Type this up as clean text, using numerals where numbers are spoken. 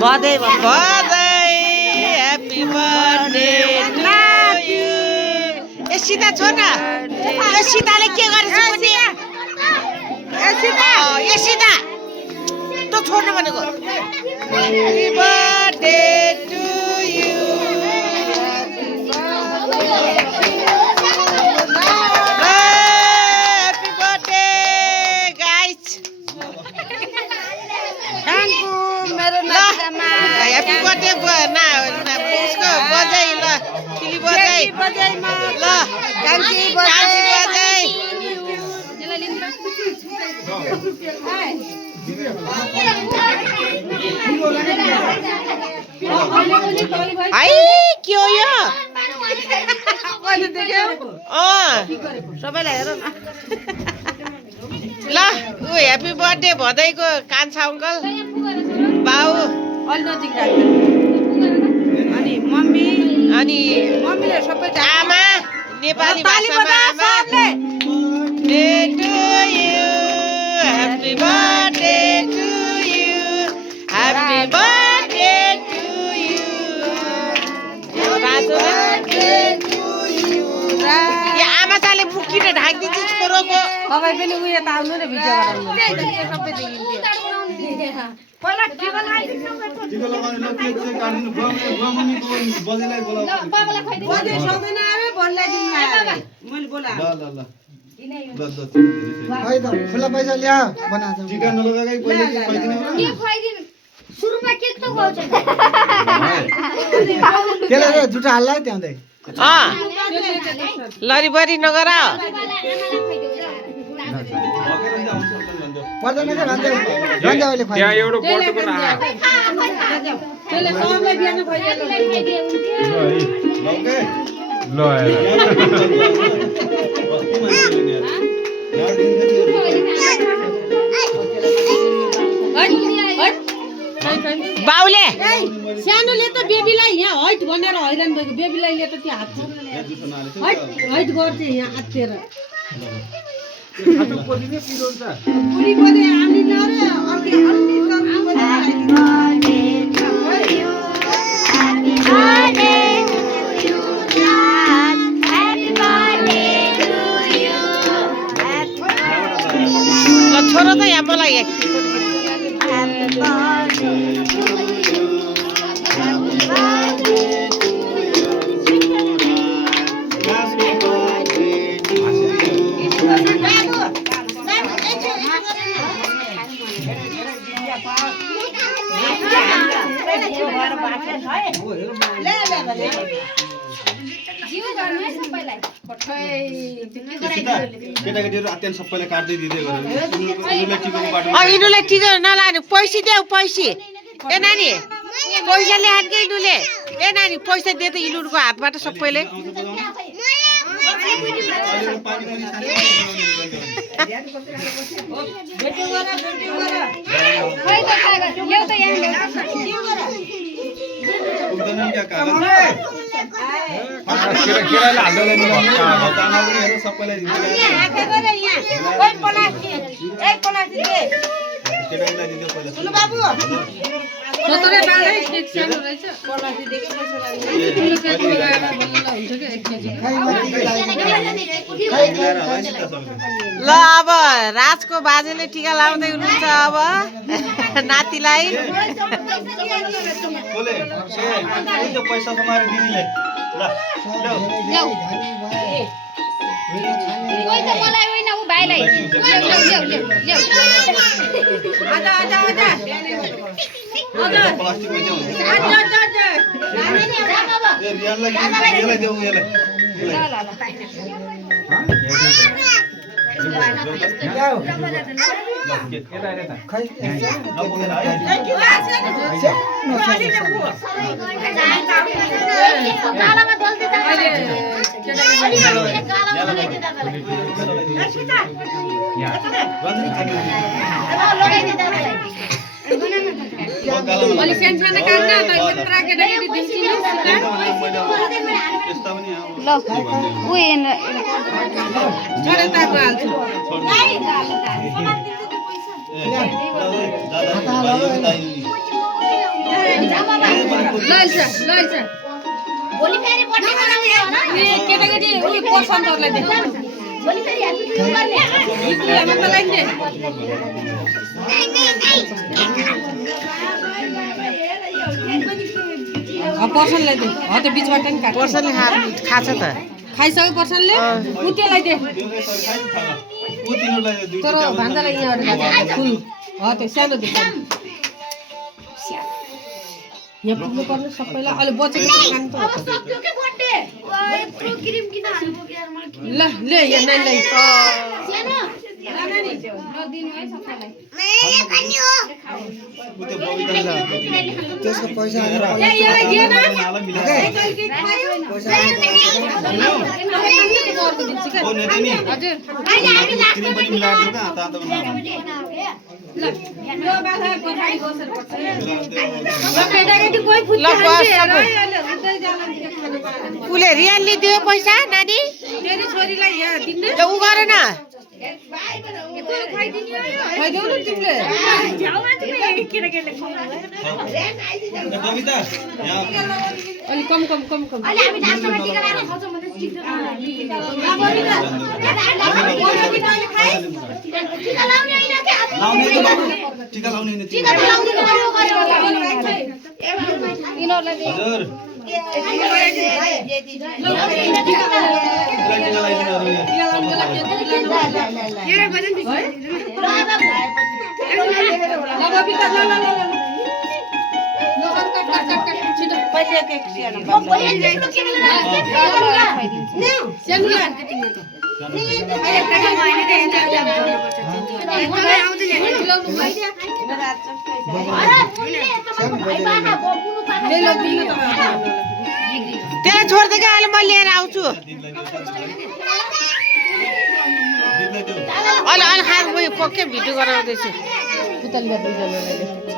बधाई बधाई happy birthday to you ए सीता छोड न ए सीताले के गरेछ कुनी ए सीता त छोड्नु भनेको happy birthday to you happy birthday guys happy birthday ना उसको बधाई ल ठिली बधाई ल कान्छी बधाई हाई के हो यो सबैलाई हेर न ल ऊ ह्यापी बर्थडे बधाईको कान्छा अङ्कल बाउ अनि मम्मी अनि मम्मीले सबै आमा नेपाली भाषामा आमा day to you happy birthday to you happy birthday to you यो आमा चाले मुखिन ढाकिदिन्छ छोरोको तपाईँ पनि उयो त आउनु न भिडियो गराउनु सबै देखिन्थ्यो पहिला टिका लगाइदिनु बजे सबै नआए बोल्दै दिनु मैले बोला खुला पैसा ल्या बना टीका नलगाकै पहिले के खुवाइदिने हो के खुवाइदिनु सुरुमा केक त खुवाउँछ त्यसले जुठा हाल्ला त्यहाँदै लरीबरी नगर पर्दैन के भन्दै अहिले खुवाइ त्यहाँ एउटा बोटो पनि आयो त्यसले सबैलाई बिहान लौके ल बाउले सानोले त बेबीलाई यहाँ हैट भनेर हैरान भएको बेबीलाई ले त त्यो हात हैट हैट गर्छ यहाँ आत्तेर पुरी बने आनी न रे अर्के अन्नी तर्नु बने ल छोरो त यहाँ मलाई केटाकेटीहरू अत्यन्त सबैलाई काट्दै दिँदै गरेर टिकाको बाटो यिनीलाई टिका नलाने पैसा देऊ पैसा ए नानी पैसा ल्याए के यिनीले ए नानी पैसा दे त यिनीहरूको हातबाट सबैले सबैलाई सतरे बाले केक सानो रहेछ पलासी देखे पैसा ल अब राजको बाजेले टिका लाउँदै हुनुहुन्छ अब नातिलाई पैसा कमाएर दिदीले ल कोही त मलाई होइन उ भाइलाई ल्याउ आजा आजा आजा प्लास्टिक में आजा आजा ये रियल लगी देऊ येले जाऊ खै गालामा दल्दै त अलि सानो काट्न त यत्रा केटाकेटी देखिन्छ ल उ हेर्न छोडे ताको हाल्छु भोलि फेरि बर्थडे मनाउने हो न केटाकेटी उयो पर्सन्तहरूलाई दे भोलि फेरि ह्यापी बर्थडे गर्ने पर्सनलाई दे हो त्यो बिचबाट नि काट पर्सनले खाछ त खाइसक्यो पर्सनले उतेलाई दे ऊ तिनीहरूलाई दुई तर भान्जालाई यहाँबाट राख फुल हो त्यो सानो दे यहाँ पुग्नु पर्ने सबैलाई अहिले बचेको छ खानु त सक्यो के बर्थडे ओइ प्रो क्रिम किन हाल्नु पर्यो यार मलाई ल ले यहाँ नानीलाई सानो ऊ त्यो बबिता त्यसको पैसा ओ नेतिनी हजुर अहिले हामी क्रिम पनि मिलाएर दिनु त आता ल यो बाधा पछाडि बसेर पर्छ ल केटाकेटी कोही फुट ल बस अब। हुँदै जाला नि खानु पाएन उसले रियालले दियो पैसा नानी तेरी छोरीलाई यहाँ दिन्ने ल उ गर न खाइदेऊ न तिमीले बबिता यहाँ अलि कम कम कम कम अहिले हामी डान्समा टिका लगाएर खान्छौँ भने टिका टिका लाउने हैन के लाउने त बाबु टिका लाउने हैन टिका लाउने यिनीहरूलाई हजुर टिका लगाइदिनु त्यसलाई छोड्दै क्या अहिले म लिएर आउँछु अहिले अहिले खाएर म के भिडियो गराउँदैछु पुतली दुईजनालाई